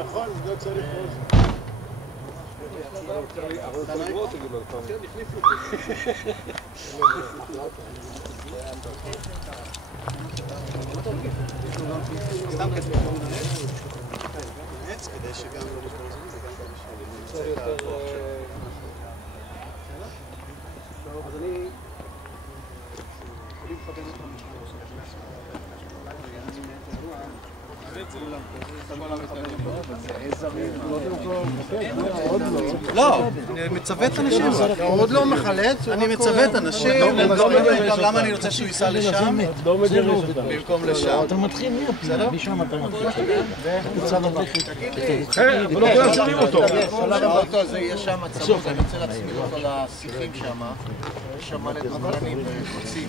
נכון, לא צריך ראש. סתם כזה. נץ, כדי שגם לא אז אני... אני מכוון אותם לא, אני מצווה את האנשים. עוד לא מחלץ? אני מצווה את האנשים, למה אני רוצה שהוא ייסע לשם? במקום לשם. אתה מתחיל מהפה, משם אתה מתחיל. אבל לא יכול להשאיר אותו. האוטו הזה יהיה שם צמוד, אני רוצה להצמיד אותו לשיחים שם. יש שם מלא דברים וחוצים.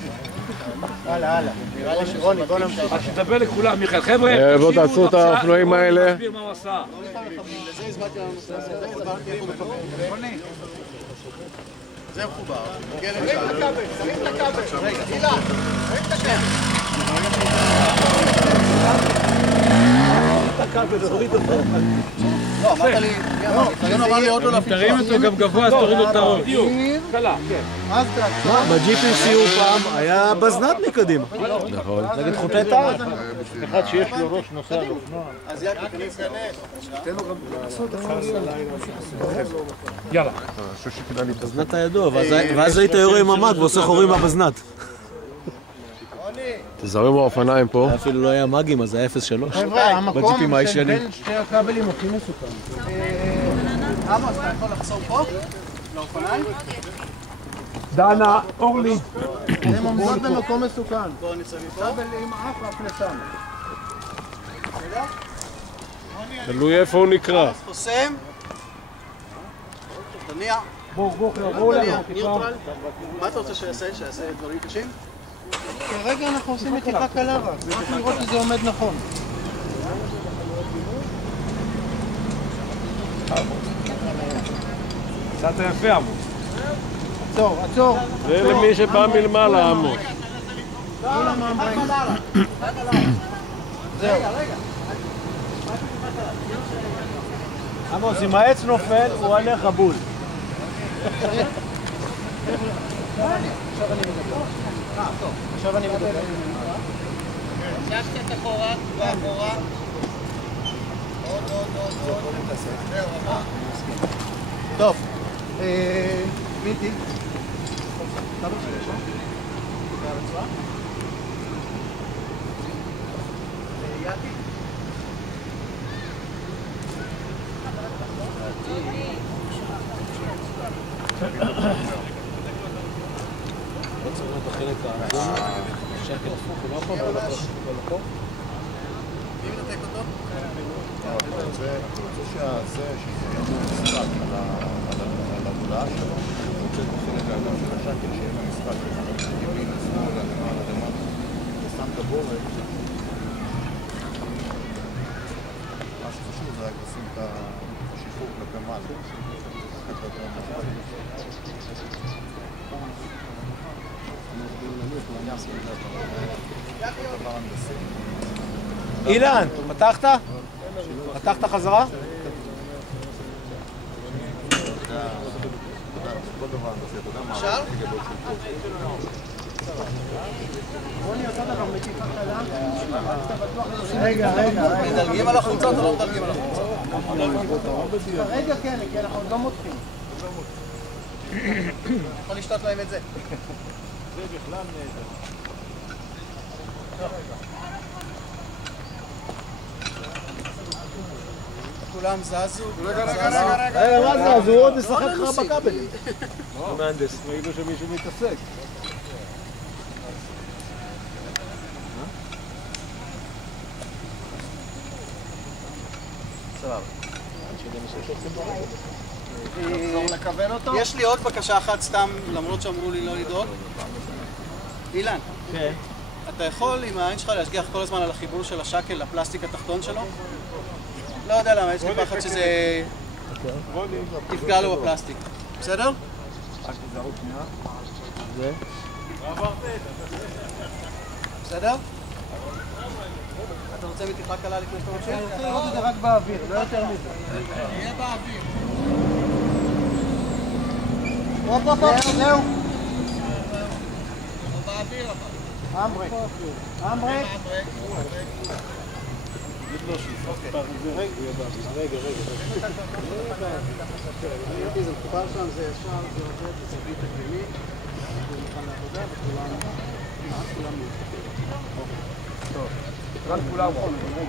הלאה. נראה לי שרוני, בוא נמשיך. אז תדבר לכולם, מיכאל. חבר'ה, בואו תעצרו את האופנועים האלה. תסביר מה הוא עשה. לזה הזמנתי לנו נושא הזה. רוני. זה מחובר. תרים את הכבל, תרים את הכבל. רגע, אילן, תרים את הכבל. לא, אמרת לי, חיון אמר לי עוד לא להפעיל. תרים אותו גם גבוה, אז תוריד לו את הראש. קלה, כן. ב-GPCU פעם היה בזנת מקדימה. נכון. נגד חוטי תא. אחד שיש לו ראש נוסע על אופנוע. אז יאללה, תיכנס. יאללה. בזנת הידוע, ואז היית יורה עם המג ועושה חורים מהבזנת. תזרמו באופניים פה. אפילו לא היה מגים, אז היה 0-3. חבר'ה, המקום בג'יפים הישנים. שבין שתי הכבלים הכי מסוכן. עמוס, אתה יכול לחזור פה? לאופניים? דנה, אורלי. הן עומדות במקום מסוכן. בואו נצא מפה. כבל עם אף לשם. תלוי איפה הוא נקרא. חוסם. תניע. בואו לנו. ניוטרל. מה אתה רוצה שיעשה? שיעשה דברים קשים? כרגע אנחנו עושים את טיפה קלה רק. צריך לראות שזה עומד נכון. קצת יפה, עמוס. עצור. זה למי שבא מלמעלה, עמוס. זהו. עמוס, אם העץ נופל, הוא עליך בול. עכשיו אני מדבר. קח קצת אחורה, ואחורה. עוד. זהו, עבר. טוב. מיתי. כמה שיש, מהרצועה? יאטי? לא צריך להיות החלק השקל הפוך, הוא לא יכול לבוא לפה. מי מנתק אותו? אתה רוצה שזה משחק על הגולה שלו, אתה רוצה את החלק האדם של השקל שיהיה במשחק ימין, שמאל, למעלה, אתה שם את הבורג. מה שחשוב זה רק לשים את השיפור כלפי מעלה. אילן, פתחת? פתחת חזרה? אפשר? רגע. מדלגים על החולצות או לא מדלגים על החולצות? כרגע כן, כי אנחנו עוד לא מותחים. יכול לשתות להם את זה. זה בכלל נהדר. כולם זזו. רגע, מה זה? אז הוא עוד ישחק לך בכבלים. המהנדס, ראינו שמישהו מתעסק. יש לי עוד בקשה אחת סתם, למרות שאמרו לי לא לדאוג. אילן, אתה יכול עם העין שלך להשגיח כל הזמן על החיבור של השקל לפלסטיק התחתון שלו? לא יודע למה, יש לי פחד שזה יפגע לו בפלסטיק. בסדר? בסדר? אתה רוצה רוצה מתיחה קלה לפני שאתה ממשיך? אני רוצה לראות את זה רק באוויר, לא יותר מזה. יהיה באוויר. זהו. באוויר אבל. אמברק. אמברק. ראיתי זה מחובר שם, זה ישר, זה עובד, זה בלי תקדימי, זה מוכן לעבודה וכולם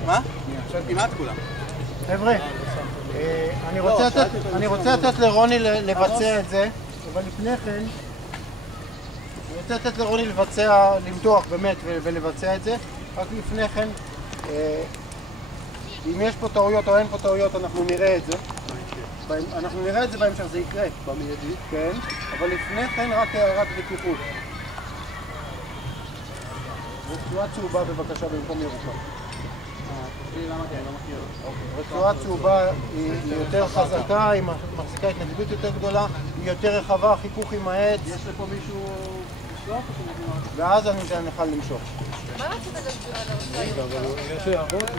מה? כמעט כולם. חבר'ה, אני רוצה לתת לרוני לבצע את זה, אבל לפני כן, אני רוצה לתת לרוני למתוח באמת ולבצע את זה, רק לפני כן, אם יש פה טעויות או אין פה טעויות, אנחנו נראה את זה. אנחנו נראה את זה בהמשך, זה יקרה. במיידי? כן, אבל לפני כן רק הערת בטיחות. רצועה צהובה בבקשה במקום ירוקה. תסביר למה כי אני לא מכיר. רצועה צהובה היא יותר חזקה, היא מחזיקה התנגדות יותר גדולה, היא יותר רחבה, חיכוך עם העץ. יש לפה מישהו לשלוח או שמגיע? ואז אני אתן לך למשוך. מה רצית להסביר על הרצאה? יש הערות?